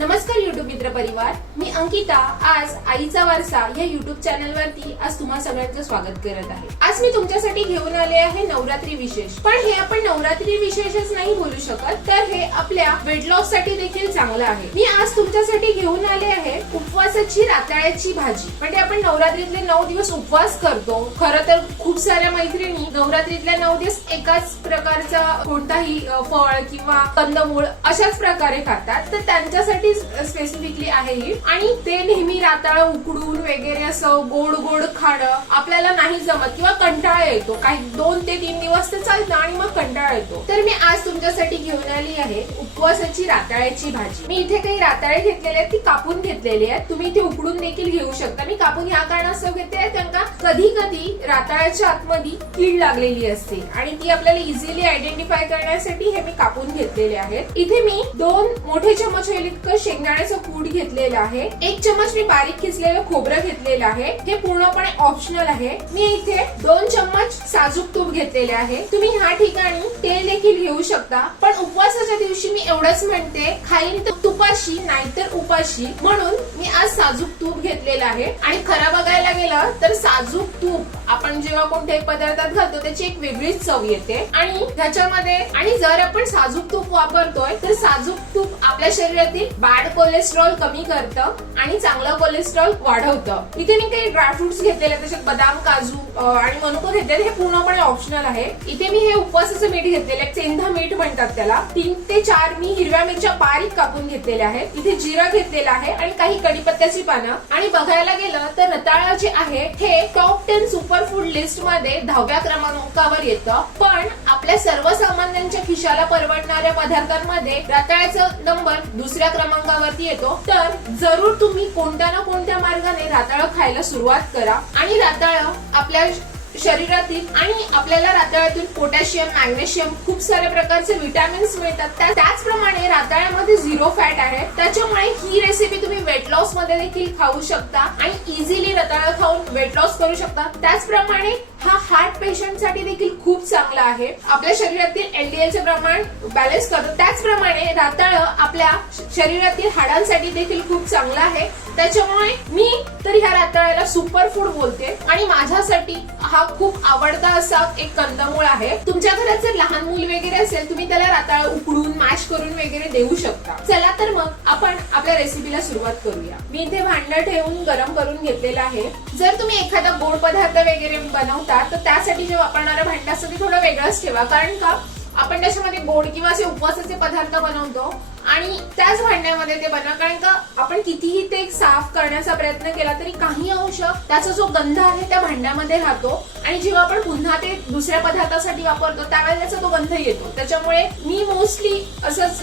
नमस्कार युट्यूब मित्र परिवार, मी अंकिता आज आईचा वारसा या युट्यूब चॅनल वरती आज तुम्हा सगळ्यांचं स्वागत करत आहे। आज मी तुमच्यासाठी घेऊन आले आहे नवरात्री विशेष। पण हे आपण नवरात्री विशेषच नाही बोलू शकत, तर हे आपल्या वेट लॉस साठी देखील चांगलं आहे। मी आज तुमच्यासाठी घेऊन आले आहे उपवासाची राताळ्याची भाजी। म्हणजे आपण नवरात्रीतले 9 दिवस उपवास करतो। खरं तर खूप साऱ्या मैत्रिणी नवरात्रीतल्या 9 दिवस एकाच प्रकारचा कोणताही फळ किंवा कंदमूळ अशाच प्रकारे खातात, तर त्यांच्यासाठी स्पेसिफिकली आहे ही। आणि ते नेहमी राताळ उकडून वगैरे असं गोड गोड खाणं आपल्याला नाही जमत किंवा कंटाळा येतो। काही 2 ते 3 दिवस ते चालतं आणि मग कंटाळा येतो। तर मी आज तुमच्यासाठी घेऊन आली आहे उपवासाची राताळ्याची भाजी। मी इथे काही राताळे घेतलेले आहेत, ती कापून घेतलेली आहेत। तुम्ही इथे उकडून देखील घेऊ शकता। मी कापून या कारणास्तव घेते कारण का कधी कधी राताळ्याच्या आतमध्ये कीड लागलेली असते आणि ती आपल्याला इझिली आयडेंटिफाय करण्यासाठी हे मी कापून घेतलेले आहेत। इथे मी 2 मोठे चमच होईल इतकं शेंगदाण्याचं कूट घेतलेलं आहे। 1 चमच मी बारीक किसलेलं खोबरं घेतलेलं आहे। हे पूर्णपणे ऑप्शनल आहे। मी इथे 2 चम्मच साजूक तूप घेतलेले आहे। तुम्ही ह्या ठिकाणी तेल देखील घेऊ शकता, पण उपवासाच्या दिवशी मी एवढंच म्हणते, खाईन तर तुपाशी नाहीतर उपाशी, म्हणून मी आज साजूक तूप घेतलेलं आहे। आणि खरं बघायला गेलं तर साजूक तूप आपण जेव्हा कोणत्याही पदार्थात घालतो त्याची एक वेगळीच चव येते। आणि ह्याच्यामध्ये आणि जर आपण साजूक तूप वापरतोय तर साजूक तूप आपल्या शरीरातील बॅड कोलेस्ट्रॉल कमी करतं आणि चांगलं कोलेस्ट्रॉल वाढवतं। इथे मी काही ड्रायफ्रुट्स घेतलेले, तसेच बदाम, काजू आणि मनुका घेतलेले। हे पूर्णपणे ऑप्शनल आहे। इथे मी हे उपवासाचं मीठ घेतलेलं, सेंधा मीठ म्हणतात त्याला। 3 ते 4 मी हिरव्या मिरच्या बारीक कापून घेतलेल्या आहेत। इथे जिरा घेतलेला आहे आणि काही कढीपत्त्याची पानं। आणि बघायला गेलं तर रताळा जे आहे हे टॉप 10 सुपर फूड लिस्ट मध्ये 10व्या क्रमांकावर येतं। पण आपल्या सर्वसामान्यांच्या खिशाला परवडणाऱ्या पदार्थांमध्ये रताळ्याचा नंबर 2ऱ्या क्रमांकावरती येतो। तर जरूर तुम्ही कोणत्या ना कोणत्या मार्गाने राताळ खायला सुरुवात करा। आणि राताळ आपल्या शरीरातील आणि आपल्याला राताळ्यातून पोटॅशियम, मॅग्नेशियम, खूप साऱ्या प्रकारचे विटॅमिन्स मिळतात। त्याचप्रमाणे राताळ्यामध्ये 0 फॅट आहे, त्याच्यामुळे ही रेसिपी तुम्ही वेट लॉस मध्ये देखील खाऊ शकता आणि इझिली रताळ खाऊन वेट लॉस करू शकता। त्याचप्रमाणे हा हार्ट पेशंट साठी देखील खूप चांगला आहे। आपल्या शरीरातील एलडीएल चे प्रमाण बॅलन्स करतो। त्याचप्रमाणे राताळ आपल्या शरीरातील हाडांसाठी देखील खूप चांगला आहे। त्याच्यामुळे मी तर ह्या राताळ्याला सुपर फूड बोलते आणि माझ्यासाठी हा खूप आवडता असा एक कंदमूळ आहे। तुमच्या घरात जर लहान मूल वगैरे असेल, तुम्ही त्याला राताळ उकडून मॅश करून वगैरे देऊ शकता। चला तर मग आपण आपल्या रेसिपीला सुरुवात करूया। मी इथे भांड ठेवून गरम करून घेतलेलं आहे। जर तुम्ही एखादा गोड पदार्थ वगैरे बनवता तर त्यासाठी जे वापरणारं भांड असतं ते थोडं वेगळंच ठेवा, कारण का आपण त्याच्यामध्ये गोड किंवा असे उपवासाचे पदार्थ बनवतो आणि त्याच भांड्यामध्ये ते बनवा, कारण का आपण कितीही ते साफ करण्याचा प्रयत्न केला तरी काही अंश त्याचा जो गंध आहे त्या भांड्यामध्ये राहतो आणि जेव्हा आपण पुन्हा ते दुसऱ्या पदार्थासाठी वापरतो त्यावेळेला त्याचा तो गंध येतो। त्याच्यामुळे मी मोस्टली असंच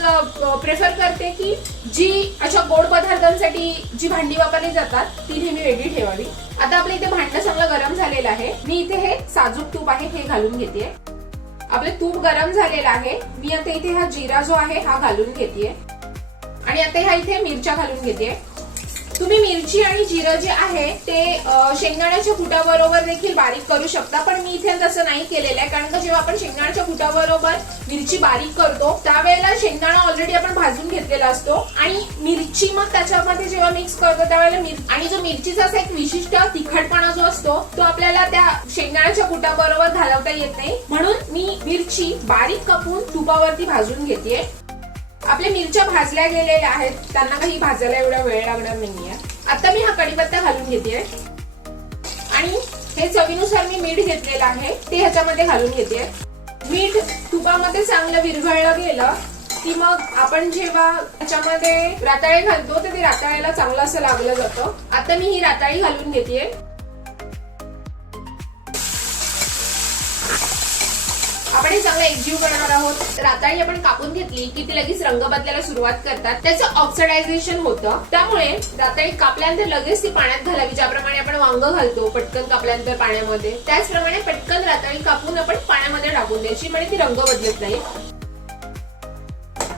प्रेफर करते की जी अशा गोड पदार्थांसाठी जी भांडी वापरली जातात ती नेहमी वेगळी ठेवावी। आता आपलं इथे भांड चांगलं गरम झालेलं आहे। मी इथे हे साजूक तूप आहे हे घालून घेते। आपले तूप गरम झालेलं आहे। मी आता इथे हा जिरा जो आहे हा घालून घेते आणि आता ह्या इथे मिरच्या घालून घेते। तुम्ही मिरची आणि जिरं जे आहे ते शेंगदाण्याच्या कुटाबरोबर देखील बारीक करू शकता, पण मी इथे तसं नाही केलेलं आहे, कारण का जेव्हा आपण शेंगदाण्याच्या कुटाबरोबर मिरची बारीक करतो त्यावेळेला शेंगदाणा ऑलरेडी आपण भाजून घेतलेला असतो आणि मिरची मग त्याच्यामध्ये जेव्हा मिक्स करतो त्यावेळेला आणि जो मिरचीचा असा एक विशिष्ट तिखटपणा जो असतो तो आपल्याला त्या शेंगदाण्याच्या कुटाबरोबर घालवता येत नाही, म्हणून मी मिरची बारीक कापून तुपावरती भाजून घेते। आपल्या मिरच्या भाजल्या गेलेल्या आहेत, त्यांना काही भाजायला एवढा वेळ लागणार नाहीये। आता मी हा कढीपत्ता घालून घेते आणि हे चवीनुसार मी मीठ घेतलेलं आहे ते ह्याच्यामध्ये घालून घेते। मीठ तुपामध्ये चांगलं विरघळलं गेलं की मग आपण जेव्हा त्याच्यामध्ये राताळे घालतो तर ते राताळ्याला चांगलं असं लागलं जातं। आता मी ही राताळी घालून घेते। आपण हे चांगलं एकजीव करणार आहोत। राताळी आपण कापून घेतली की ती लगेच रंग बदलायला सुरुवात करतात, त्याचं ऑक्सिडायझेशन होतं। त्यामुळे राताळी कापल्यानंतर लगेच ती पाण्यात घालावी। ज्याप्रमाणे आपण वांग घालतो पटकन कापल्यानंतर पाण्यामध्ये, त्याचप्रमाणे पटकन राताळी कापून आपण पाण्यामध्ये टाकून द्यायची, म्हणजे ती रंग बदलत नाही।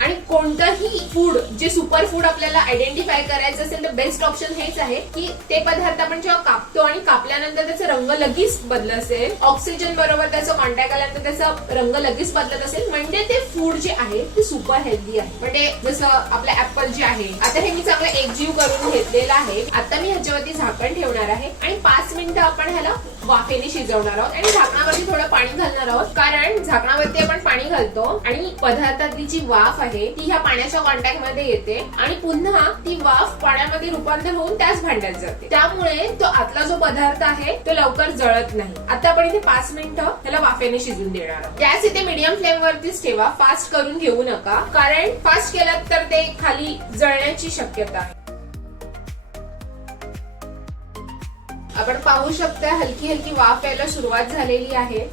आणि कोणतंही फूड जे सुपर फूड आपल्याला आयडेंटिफाय करायचं असेल तर बेस्ट ऑप्शन हेच आहे की ते पदार्थ आपण जेव्हा कापतो आणि कापल्यानंतर त्याचा रंग लगेच बदलत असेल, ऑक्सिजन बरोबर त्याचा कॉन्टॅक्ट आल्यानंतर त्याचा रंग लगेच बदलत असेल, म्हणजे ते फूड जे आहे ते सुपर हेल्दी आहे. म्हणजे जसं आपलं ऍपल जे आहे, आता हे मी चांगलं एकजीव करून घेतलेलं आहे. आता मी ह्याच्यावरती झाकण ठेवणार आहे आणि 5 मिनिटं आपण ह्याला वाफेने शिजवणार आहोत आणि झाकणावरती थोडं पाणी घालणार आहोत, कारण झाकणावरती आपण पाणी घालतो आणि पदार्थातली जी वाफ आहे ती ह्या पाण्याच्या कॉन्टॅक्ट मध्ये येते आणि पुन्हा ती वाफ पाण्यामध्ये रूपांतर होऊन त्याच भांड्यात जाते. त्यामुळे तो आतला जो पदार्थ आहे तो लवकर जळत नाही. आता आपण इथे 5 मिनिटं त्याला वाफेने शिजून देणार आहोत. गॅस इथे मीडियम फ्लेम वरतीच ठेवा, फास्ट करून घेऊ नका, कारण फास्ट केलात तर ते खाली जळण्याची शक्यता आहे. आपण पाहू शकता हलकी हलकी वाफ यायला सुरुवात झालेली आहे.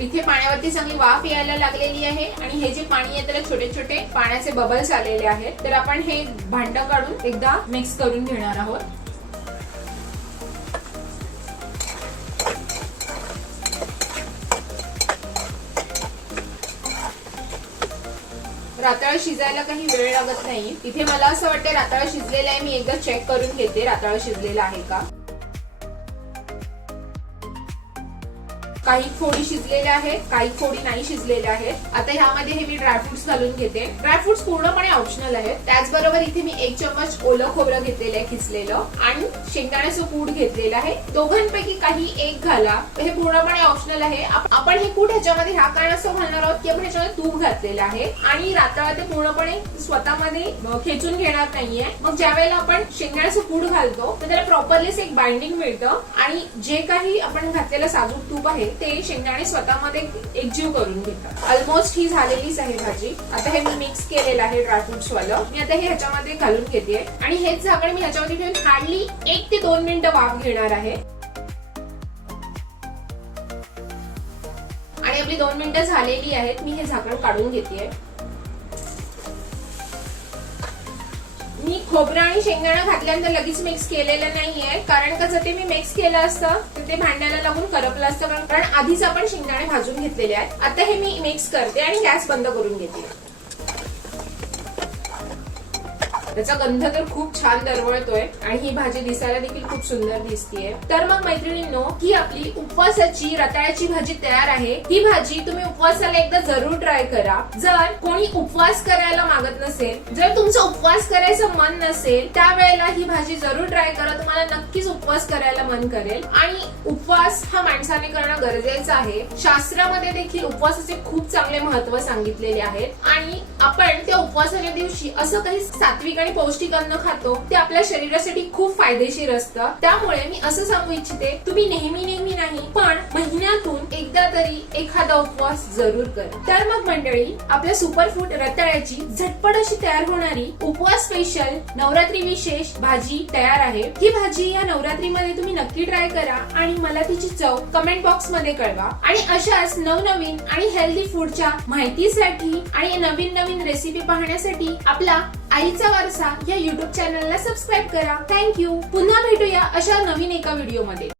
इथे पाण्यावरती चांगली वाफ यायला लागलेली आहे आणि हे जे पाणी आहे त्याला छोटे छोटे पाण्याचे बबल्स आलेले आहेत. तर आपण हे भांडं काढून एकदा मिक्स करून घेणार आहोत. राताळ शिजायला काही वेळ लागत नाही. इथे मला असं वाटतं राताळ शिजलेलं आहे. मी एकदा चेक करून घेते राताळ शिजलेलं आहे का. काही फोडी शिजलेल्या आहेत, काही फोडी नाही शिजलेल्या आहेत. आता ह्यामध्ये हे मी ड्रायफ्रुट्स घालून घेते. ड्रायफ्रुट्स पूर्णपणे ऑप्शनल आहेत. त्याचबरोबर इथे मी 1 चम्मच ओलं खोबरं घेतलेलं आहे खिसलेलं आणि शेंगदाण्याचं कूट घेतलेलं आहे. दोघांपैकी काही एक घाला, हे पूर्णपणे ऑप्शनल आहे. आपण हे कूट ह्याच्यामध्ये ह्या कारणास्तव घालणार आहोत की आपण ह्याच्यामध्ये तूप घातलेलं आहे आणि राताळ ते पूर्णपणे स्वतःमध्ये खेचून घेणार नाहीये. मग ज्या वेळेला आपण शेंगदाण्याचं कूट घालतो तर त्याला प्रॉपरली एक बाइंडिंग मिळतं आणि जे काही आपण घातलेलं साजूक तूप आहे ते शेंगदाणे स्वतःमध्ये एकजीव करून घेतात. ऑलमोस्ट ही झालेलीच आहे भाजी. आता हे मी मिक्स केलेलं आहे ड्रायफ्रुट्स वालं. मी आता हे ह्याच्यामध्ये घालून घेते आणि हेच झाकण मी ह्याच्यामध्ये ठेवून हार्डली 1 ते 2 मिनिटं वाफ घेणार आहे. आणि आपली 2 मिनिटं झालेली आहेत. मी हे झाकण काढून घेते. मी खोबरं आणि शेंगदाणा घातल्यानंतर लगेच मिक्स केलेलं नाहीये, कारण कसं ते मी मिक्स केलं असतं तर ते भांड्याला लागून करपलं असतं, कारण आधीच आपण शेंगदाणे भाजून घेतलेले आहेत. आता हे मी मिक्स करते आणि गॅस बंद करून घेते. त्याचा गंध तर खूप छान दरवळतोय आणि ही भाजी दिसायला देखील खूप सुंदर दिसतीये. तर मग मैत्रिणींनो, ही आपली उपवासाची रताळ्याची भाजी तयार आहे. ही भाजी तुम्ही उपवासाला एकदा जरूर ट्राय करा. जर कोणी उपवास करायला मागत नसेल, जर तुमचा उपवास करायचं मन नसेल, त्यावेळेला ही भाजी जरूर ट्राय करा. तुम्हाला नक्कीच उपवास करायला मन करेल. आणि उपवास हा माणसाने करणं गरजेचं आहे. शास्त्रामध्ये देखील उपवासाचे खूप चांगले महत्व सांगितलेले आहेत आणि आपण त्या उपवासाच्या दिवशी असं काही सात्विक आणि पौष्टिक अन्न खातो ते आपल्या शरीरासाठी खूप फायदेशीर असतं. त्यामुळे मी असं सांगू इच्छिते, तुम्ही नेहमी नाही पण महिन्यातून एकदा तरी एखादा उपवास जरूर करा. तर मग मंडळी, आपल्या सुपरफूड रताळ्याची झटपट अशी तयार होणारी उपवास स्पेशल नवरात्री विशेष भाजी तयार आहे. ही भाजी या नवरात्रीमध्ये तुम्ही नक्की ट्राय करा आणि मला तिची चव कमेंट बॉक्स मध्ये कळवा. आणि अशाच नवनवीन आणि हेल्दी फूडच्या माहितीसाठी आणि नवीन रेसिपी पाहण्यासाठी आपला आईचा वारसा या युट्यूब चॅनलला सबस्क्राईब करा. थँक्यू. पुन्हा भेटूया अशा नवीन एका व्हिडिओमध्ये.